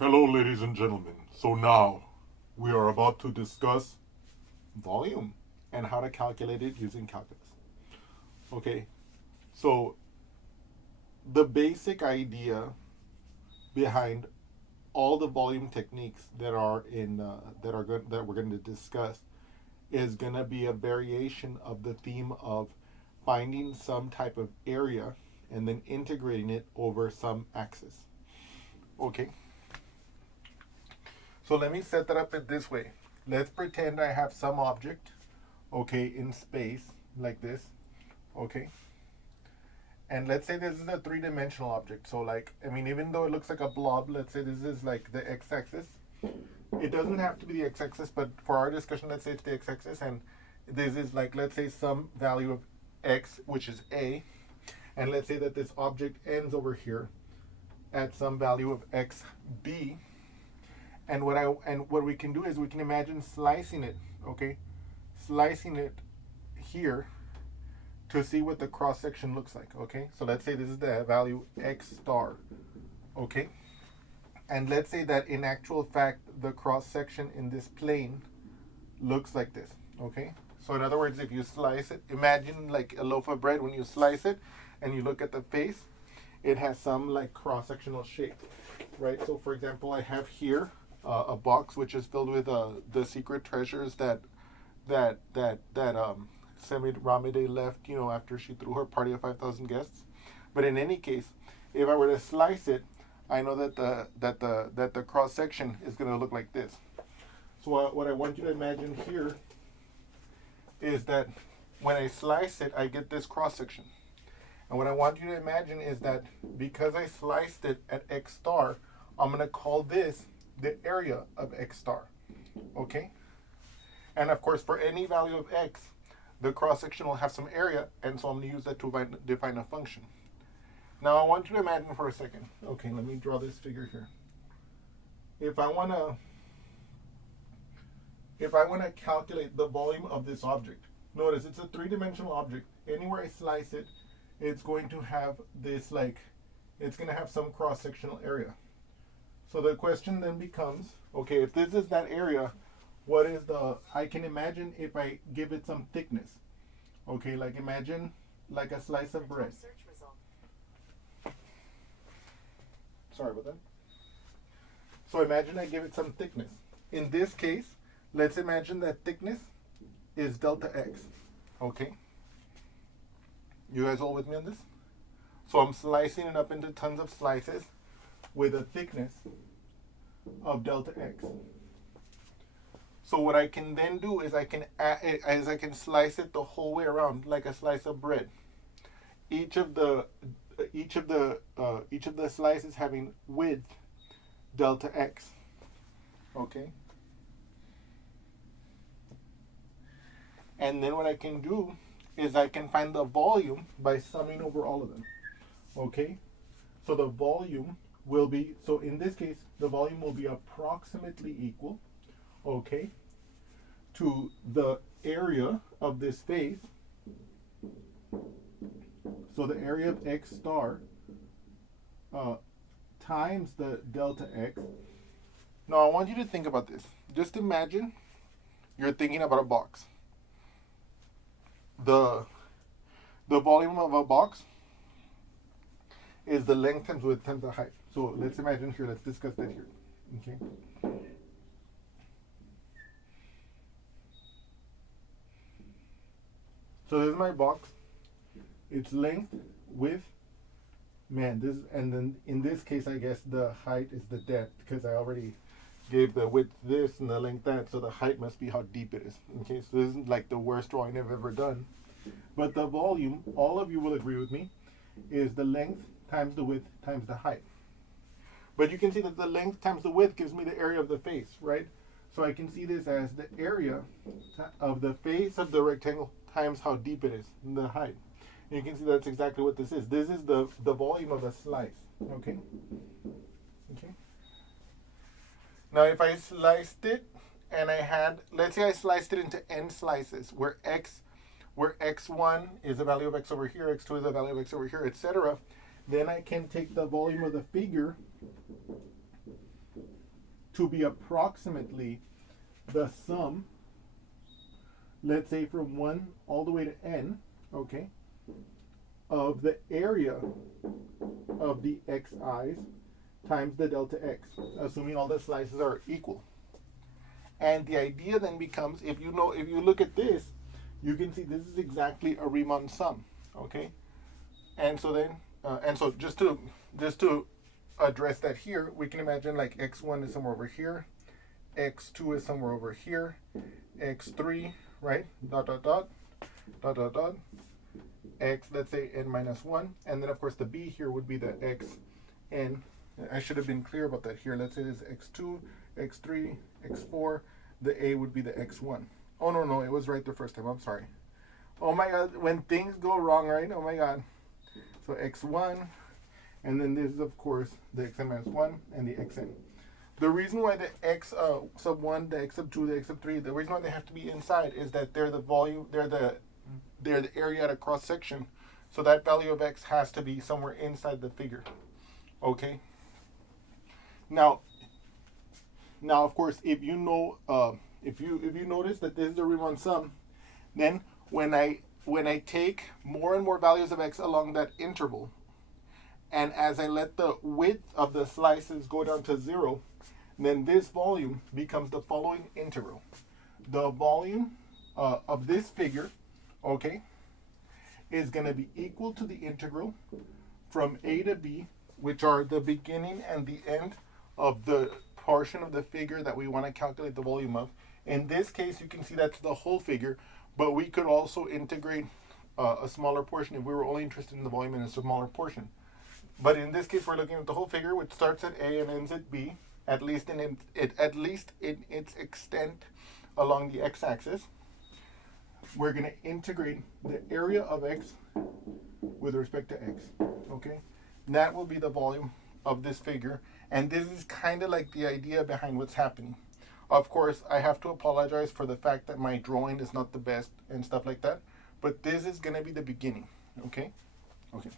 Hello, ladies and gentlemen. So now we are about to discuss volume and how to calculate it using calculus. Okay, so the basic idea behind all the volume techniques that are in that we're going to discuss is going to be a variation of the theme of finding some type of area and then integrating it over some axis. Okay, so let me set that up in this way. Let's pretend I have some object, okay, in space like this, okay? And let's say this is a three-dimensional object. So like, I mean, even though it looks like a blob, let's say this is like the x-axis. It doesn't have to be the x-axis, but for our discussion, let's say it's the x-axis, and this is like, let's say some value of x, which is a, and let's say that this object ends over here at some value of x b. And what we can do is we can imagine slicing it, okay? Slicing it here to see what the cross section looks like, okay? So let's say this is the value x star, okay? And let's say that in actual fact the cross section in this plane looks like this, okay? So in other words, if you slice it, imagine like a loaf of bread. When you slice it and you look at the face, it has some like cross-sectional shape, right? So for example, I have here a box which is filled with the secret treasures that Semiramide left, after she threw her party of 5,000 guests. But in any case, if I were to slice it, I know that the cross section is going to look like this. So what I want you to imagine here is that when I slice it, I get this cross section. And what I want you to imagine is that because I sliced it at x star, I'm going to call this the area of x star, okay? And of course, for any value of x, the cross section will have some area, and so I'm going to use that to define a function. Now I want you to imagine for a second. Okay, let me draw this figure here. If I want to calculate the volume of this object, notice it's a three-dimensional object. Anywhere I slice it, it's going to have this it's going to have some cross-sectional area. So the question then becomes, okay, if this is that area, what is I can imagine if I give it some thickness. Okay, like imagine like a slice of bread. Sorry about that. So imagine I give it some thickness. In this case, let's imagine that thickness is delta x. Okay? You guys all with me on this? So I'm slicing it up into tons of slices with a thickness of delta x. So what I can then do is I can slice it the whole way around like a slice of bread. Each of the slices having width delta x. Okay. And then what I can do is I can find the volume by summing over all of them. Okay? So the volume will be, so in this case, the volume will be approximately equal, okay, to the area of this face. So the area of x star times the delta x. Now I want you to think about this. Just imagine you're thinking about a box. The volume of a box is the length times width times the height. So let's imagine here, let's discuss that here. Okay. So this is my box. Its length, width, and then in this case, I guess the height is the depth because I already gave the width this and the length that, so the height must be how deep it is. Okay, so this isn't like the worst drawing I've ever done. But the volume, all of you will agree with me, is the length times the width times the height. But you can see that the length times the width gives me the area of the face, right? So I can see this as the area of the face of the rectangle times how deep it is, the height. And you can see that's exactly what this is. This is the volume of a slice, okay? Okay. Now if I sliced it and I had, let's say I sliced it into n slices where x1 is the value of x over here, x2 is the value of x over here, etc. Then I can take the volume of the figure to be approximately the sum, let's say from 1 all the way to n, okay, of the area of the xi's times the delta x, assuming all the slices are equal. And the idea then becomes, if you look at this, you can see this is exactly a Riemann sum, okay? And so then, just to address that here, we can imagine like x1 is somewhere over here, x2 is somewhere over here, x3, right? Dot dot dot dot dot dot. X, let's say n minus 1, and then of course the b here would be the x n. I should have been clear about that here. Let's say this is x2, x3, x4. The a would be the x1. Oh no, it was right the first time. I'm sorry. Oh my god, when things go wrong, right? Oh my god. So x1, and then this is of course the xn minus 1 and the xn. The reason why the x sub 1, the x sub 2, the x sub 3, the reason why they have to be inside is that they're the volume, they're the area at a cross section. So that value of x has to be somewhere inside the figure. Okay. Now of course, if you know, if you notice that this is the Riemann sum, then when I take more and more values of x along that interval, and as I let the width of the slices go down to 0, then this volume becomes the following integral. The volume of this figure, okay, is going to be equal to the integral from a to b, which are the beginning and the end of the portion of the figure that we want to calculate the volume of. In this case, you can see that's the whole figure, but we could also integrate a smaller portion if we were only interested in the volume in a smaller portion. But in this case, we're looking at the whole figure, which starts at a and ends at b, at least in its extent along the x-axis. We're going to integrate the area of x with respect to x, okay? That will be the volume of this figure, and this is kind of like the idea behind what's happening. Of course, I have to apologize for the fact that my drawing is not the best and stuff like that, but this is going to be the beginning, okay? Okay.